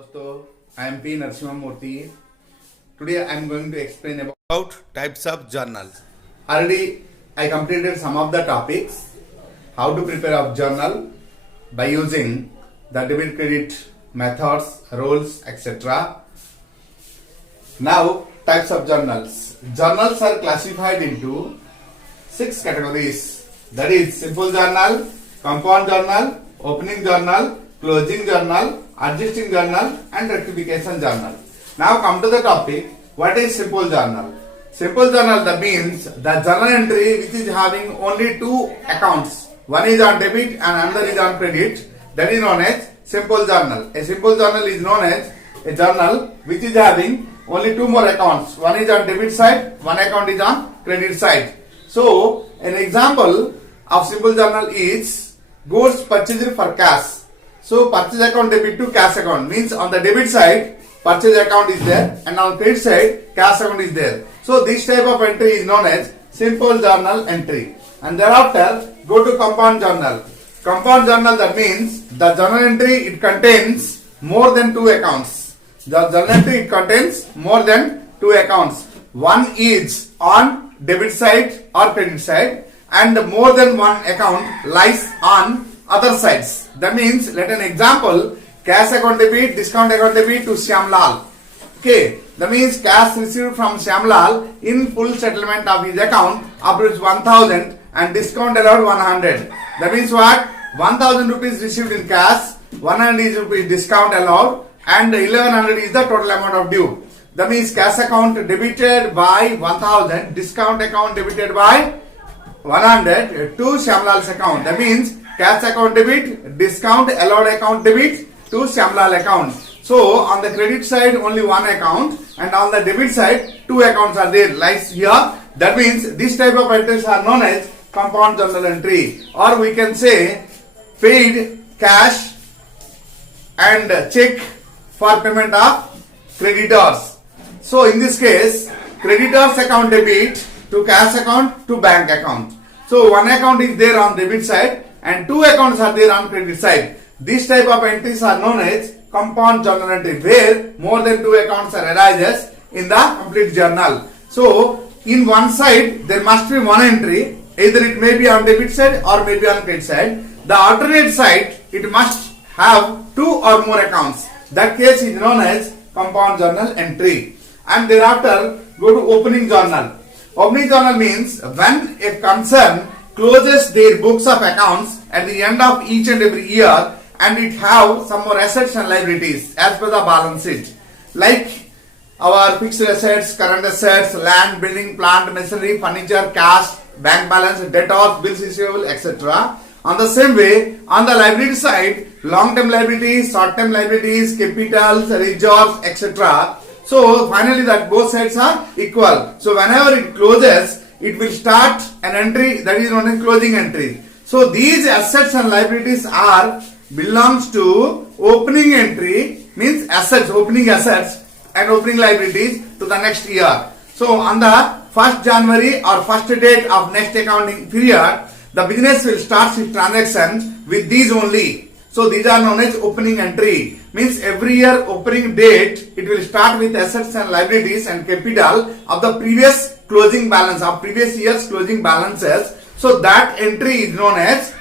दोस्तों, I am P. Narasimhamurthy. Today I am going to explain about types of journals. Already I completed some of the topics. How to prepare a journal by using the debit credit methods, rules, etc. Now types of journals. Journals are classified into 6 categories. That is simple journal, compound journal, opening journal, closing journal, adjusting journal and rectification journal. Now come to the topic. What is simple journal? Simple journal, that means the journal entry which is having only 2 accounts. One is on debit and another is on credit. That is known as simple journal. A simple journal is known as a journal which is having only 2 more accounts. One is on debit side, one account is on credit side. So an example of simple journal is goods purchased for cash. So purchase account debit to cash account means on the debit side purchase account is there and on credit side cash account is there. So this type of entry is known as simple journal entry. And thereafter go to compound journal. Compound journal, that means the journal entry it contains more than 2 accounts. The journal entry it contains more than 2 accounts. One is on debit side or credit side and more than one account lies on other sides. That means, let an example, cash account debit, discount account debit to Shyamlal. Okay, that means cash received from Shyamlal in full settlement of his account up to 1000 and discount allowed 100. That means what? 1000 rupees received in cash, 100 rupees discount allowed and 1100 is the total amount of due. That means cash account debited by 1000, discount account debited by 100 to Shyamlal's account. That means cash account debit, discount allowed account debit to Shyamlal account. So on the credit side only 1 account and on the debit side 2 accounts are there lies here. That means this type of entries are known as compound journal entry, or we can say paid cash and check for payment of creditors. So in this case creditors account debit to cash account to bank account. So 1 account is there on debit side and 2 accounts are there on credit side. This type of entries are known as compound journal entry, where more than 2 accounts are arises in the complete journal. So in one side there must be 1 entry, either it may be on debit side or maybe on credit side. The alternate side it must have 2 or more accounts. That case is known as compound journal entry. And thereafter go to opening journal. Opening journal means when a concern closes their books of accounts at the end of each and every year and it have some more assets and liabilities as per the balance sheet, like our fixed assets, current assets, land, building, plant, machinery, furniture, cash, bank balance, debtors, bills receivable, etc. On the same way, on the liability side, long-term liabilities, short-term liabilities, capitals, reserves, etc. So finally that both sides are equal. So whenever it closes, it will start an entry that is known as closing entry. So these assets and liabilities are belongs to opening entry, means assets, opening assets and opening liabilities to the next year. So on the 1st January or 1st date of next accounting period, the business will start its transactions with these only. So these are known as opening entry. Means every year opening date, it will start with assets and liabilities and capital of the previous closing balance of previous year's closing balances. So that entry is known as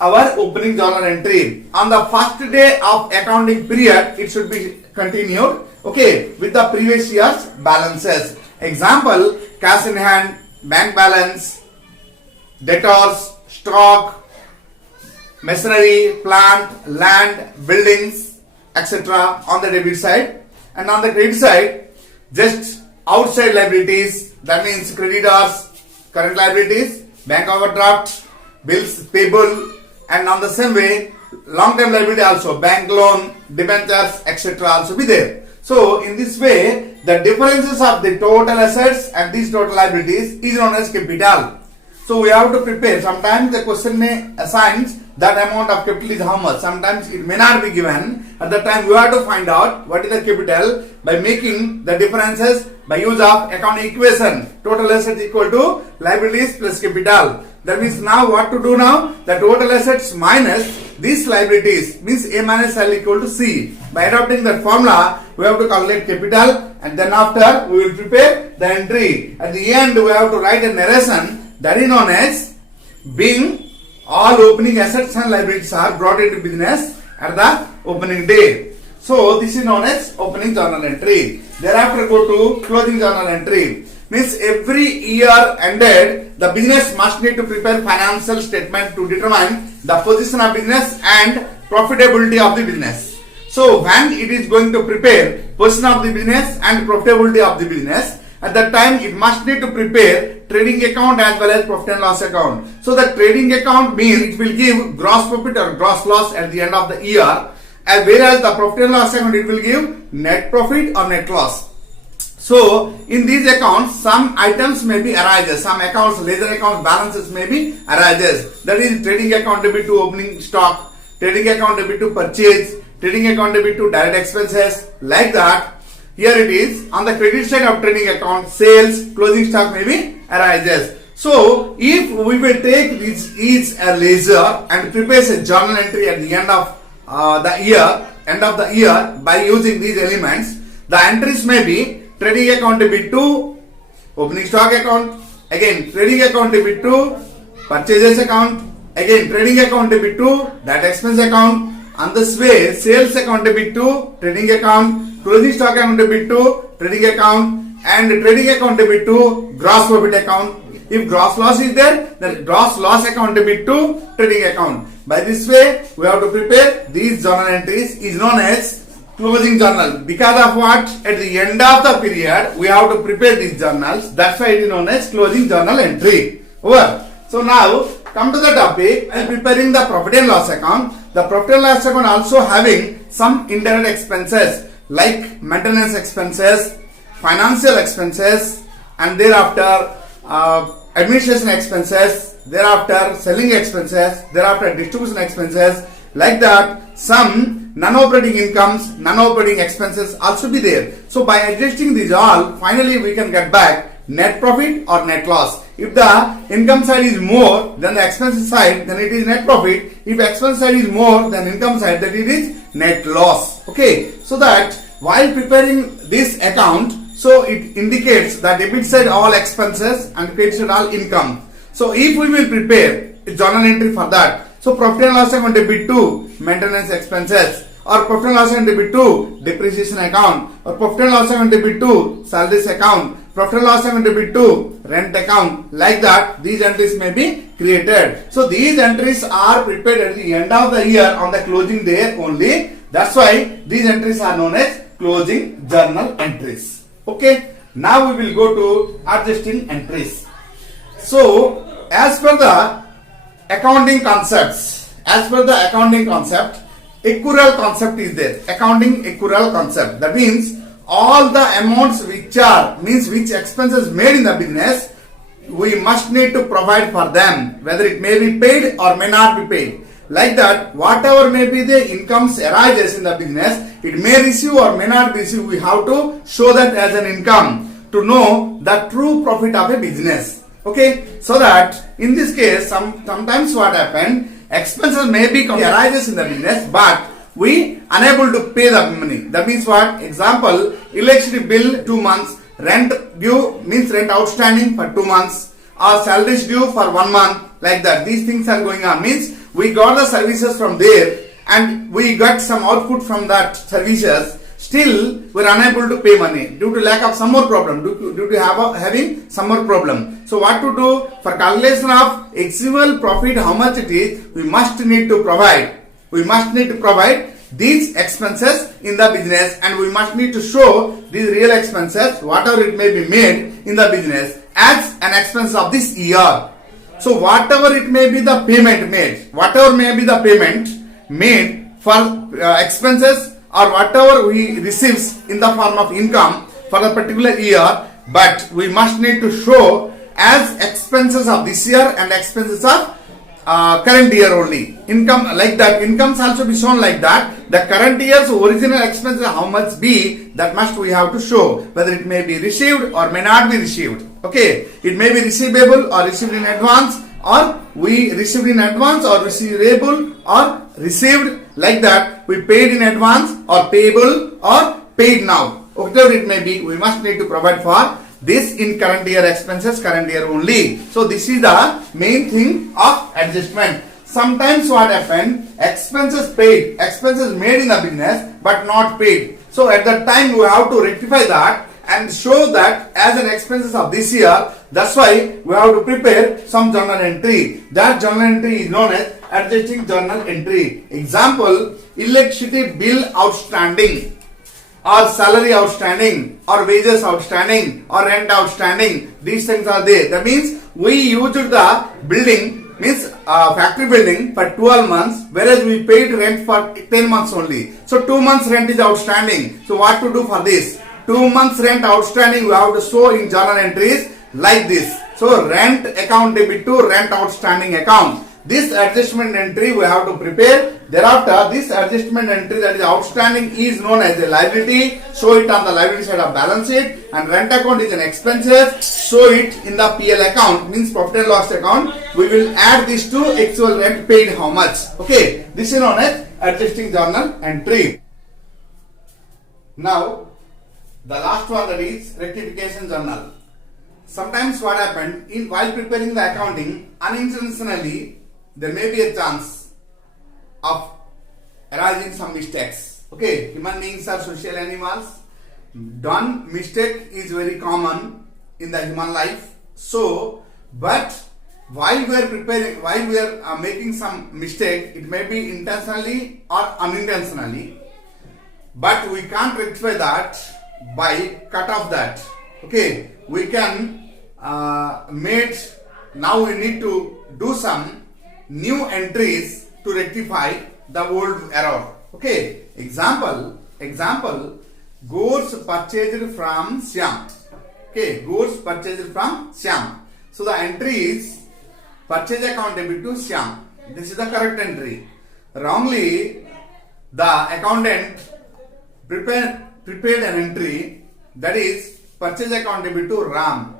our opening journal entry. On the first day of accounting period, it should be continued, okay, with the previous year's balances. Example, cash in hand, bank balance, debtors, stock, machinery, plant, land, buildings, etc. on the debit side. And on the credit side, just outside liabilities, that means creditors, current liabilities, bank overdraft, bills payable, and on the same way long-term liability also, bank loan, debentures, etc. also be there. So in this way the differences of the total assets and these total liabilities is known as capital. So we have to prepare. Sometimes the question may assigns that amount of capital is how much. Sometimes it may not be given. At that time we have to find out what is the capital by making the differences by use of accounting equation. Total assets equal to liabilities plus capital. That means now what to do now? The total assets minus these liabilities means A minus L equal to C. By adopting that formula, we have to calculate capital and then after we will prepare the entry. At the end, we have to write a narration that is known as being all opening assets and liabilities are brought into business at the opening day. So this is known as opening journal entry. Thereafter go to closing journal entry. Means every year ended, the business must need to prepare financial statement to determine the position of business and profitability of the business. So when it is going to prepare position of the business and profitability of the business, at that time it must need to prepare trading account as well as profit and loss account. So the trading account means it will give gross profit or gross loss at the end of the year, as whereas the profit and loss account it will give net profit or net loss. So in these accounts, some items may be arises, some accounts, ledger accounts, balances may be arises. That is trading account debit to opening stock, trading account debit to purchase, trading account debit to direct expenses, like that. Here it is on the credit side of trading account, sales, closing stock may be arises. So if we will take this each a ledger and prepare a journal entry at the end of the year by using these elements, the entries may be trading account debit to opening stock account, again trading account debit to purchases account, again trading account debit to that expense account. On this way, sales account debit to trading account, closing stock account debit to trading account, and trading account debit to gross profit account. If gross loss is there, then gross loss account debit to trading account. By this way, we have to prepare these journal entries is known as closing journal. Because of what? At the end of the period, we have to prepare these journals. That's why it is known as closing journal entry. Over. So now, come to the topic. I am preparing the profit and loss account. The profit and loss account also having some indirect expenses like maintenance expenses, financial expenses, and thereafter administration expenses, thereafter selling expenses, thereafter distribution expenses, like that. Some non-operating incomes, non-operating expenses also be there. So by adjusting these all, finally we can get back net profit or net loss. If the income side is more than the expense side, then it is net profit. If expense side is more than income side, then it is net loss. Okay, so that while preparing this account, so it indicates the debit side all expenses and credit side all income. So if we will prepare a journal entry for that, so profit and loss account debit to maintenance expenses, or profit and loss account debit to depreciation account, or profit and loss account debit to salaries account, profit and loss account debit to rent account, like that these entries may be created. So these entries are prepared at the end of the year on the closing day only. That's why these entries are known as closing journal entries. Okay, now we will go to adjusting entries. So as per the accounting concepts, accrual concept is there. Accounting accrual concept. That means all the amounts which expenses made in the business, we must need to provide for them, whether it may be paid or may not be paid. Like that, whatever may be the incomes arises in the business, it may receive or may not receive, we have to show that as an income to know the true profit of a business. Okay, so that in this case, sometimes what happened, expenses may be arises in the business, but we unable to pay the money. That means what? Example, electricity bill 2 months, rent due means rent outstanding for 2 months, or salaries due for 1 month, like that. These things are going on. Means we got the services from there and we got some output from that services. Still, we are unable to pay money due to lack of some more problem, due to having some more problem. So what to do? For calculation of actual profit, how much it is, we must need to provide. We must need to provide these expenses in the business, and we must need to show these real expenses, whatever it may be made in the business, as an expense of this year. So whatever it may be the payment made for expenses, or whatever we receives in the form of income for a particular year, but we must need to show as expenses of this year and expenses of current year only. Income like that, incomes also be shown like that. The current year's original expenses, how much be, that must we have to show, whether it may be received or may not be received. Okay, it may be receivable or received in advance, or we received in advance or receivable or received, like that we paid in advance or payable or paid now. Whatever it may be, we must need to provide for this in current year expenses, current year only. So this is the main thing of adjustment. Sometimes what happened, expenses made in the business but not paid. So at that time we have to rectify that and show that as an expenses of this year. That's why we have to prepare some journal entry. That journal entry is known as adjusting journal entry. Example, electricity bill outstanding, or salary outstanding, or wages outstanding, or rent outstanding. These things are there. That means we used the building, means factory building, for 12 months, whereas we paid rent for 10 months only. So 2 months rent is outstanding. So what to do for this? 2 months rent outstanding we have to show in journal entries like this. So rent account debit to rent outstanding account. This adjustment entry we have to prepare. Thereafter, this adjustment entry that is outstanding is known as a liability. Show it on the liability side of balance sheet, and rent account is an expenses. Show it in the PL account, means profit and loss account. We will add this to actual rent paid how much. Okay, this is known as adjusting journal entry. Now, the last one, that is rectification journal. Sometimes what happened, while preparing the accounting, unintentionally there may be a chance of arising some mistakes. Okay, human beings are social animals. Done mistake is very common in the human life. So, but while we are preparing, while we are making some mistake, it may be intentionally or unintentionally, but we can't rectify that by cut off that. Okay, we can now we need to do some new entries to rectify the old error. Okay, example, goods purchased from Shyam. Okay, goods purchased from Shyam. So the entry is purchase account debit to Shyam. This is the correct entry. Wrongly, the accountant prepared an entry, that is purchase account debit to Ram.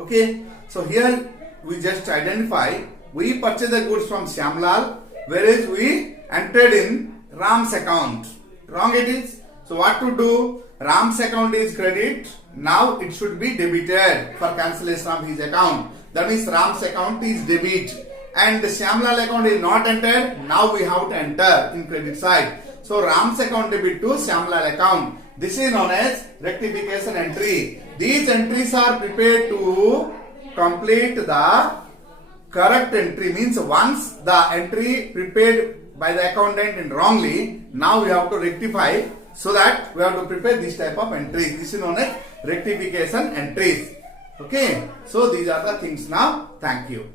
Okay, so here we just identify we purchased the goods from Shyamlal, whereas we entered in Ram's account. Wrong it is. So what to do? Ram's account is credit. Now it should be debited for cancellation of his account. That means Ram's account is debit and the Shyamlal account is not entered. Now we have to enter in credit side. So Ram's account debit to Shyamlal account. This is known as rectification entry. These entries are prepared to complete the correct entry. Means once the entry prepared by the accountant in wrongly, now we have to rectify, so that we have to prepare this type of entries. This is known as rectification entries. Okay, so these are the things now. Thank you.